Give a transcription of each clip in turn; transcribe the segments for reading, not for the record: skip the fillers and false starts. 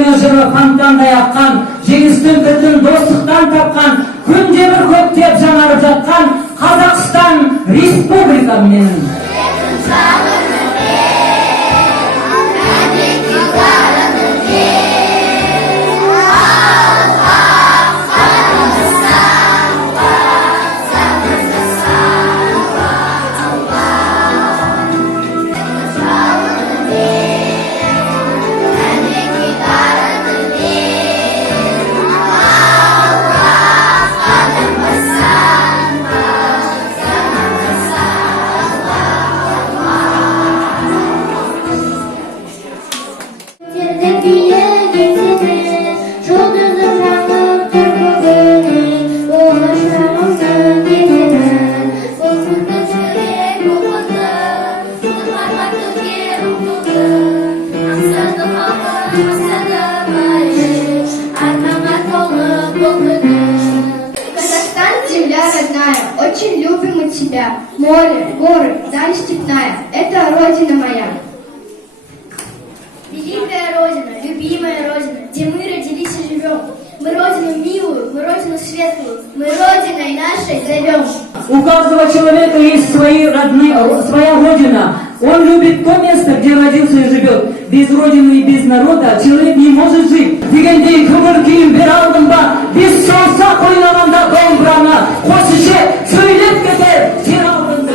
жаңа жылы фонтандай аққан, жеңістің кілтін достықтан тапқан, күнде бір көктеп жаңарып жатқан Қазақстан Республикам менің. Казахстан, земля родная, очень любим мы тебя. Море, горы, даль степная, это родина моя. Великая Родина, любимая Родина, где мы родились и живем. Мы Родину милую, мы Родину светлую, мы Родиной нашей зовем. У каждого человека есть своя Родина. Он любит то место, где родился и живет. Без Родины и без народа человек не может жить. Дегендей көңіл күйін бер алдым ба, без саусақ ойнағанда домбыраны, қосышы сөйлеп кетер жер алдында.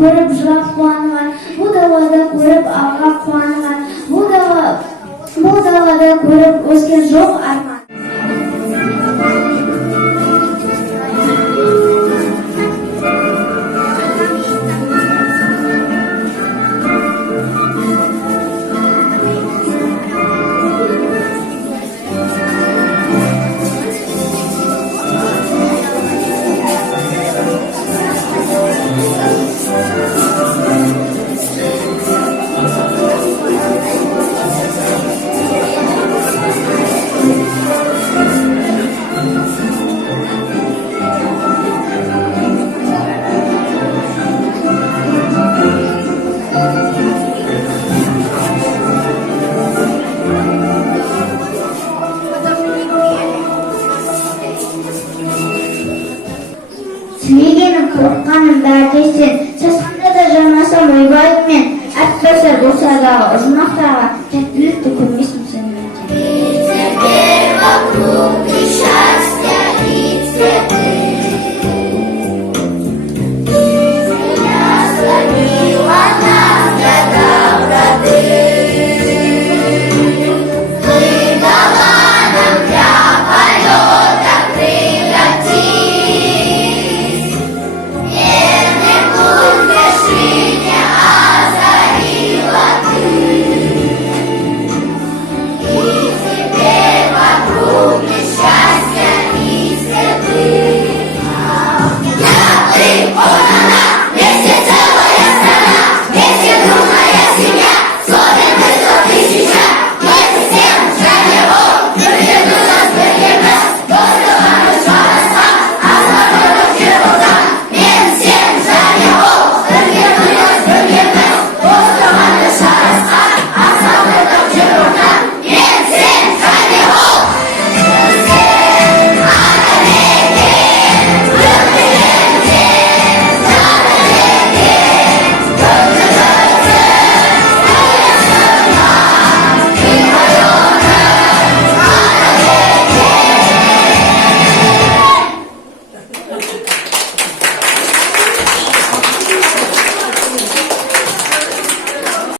Көріп жылап қуанған, бұл далада көріп алға қуанған, бұл далада көріп өскен жоқ арман. Тілегенім қорыққаным бәрі сен, сасқанда да жармасам ойбайым мен, әт басар болса дағы ұжмақтарға тәттілікті көрмей.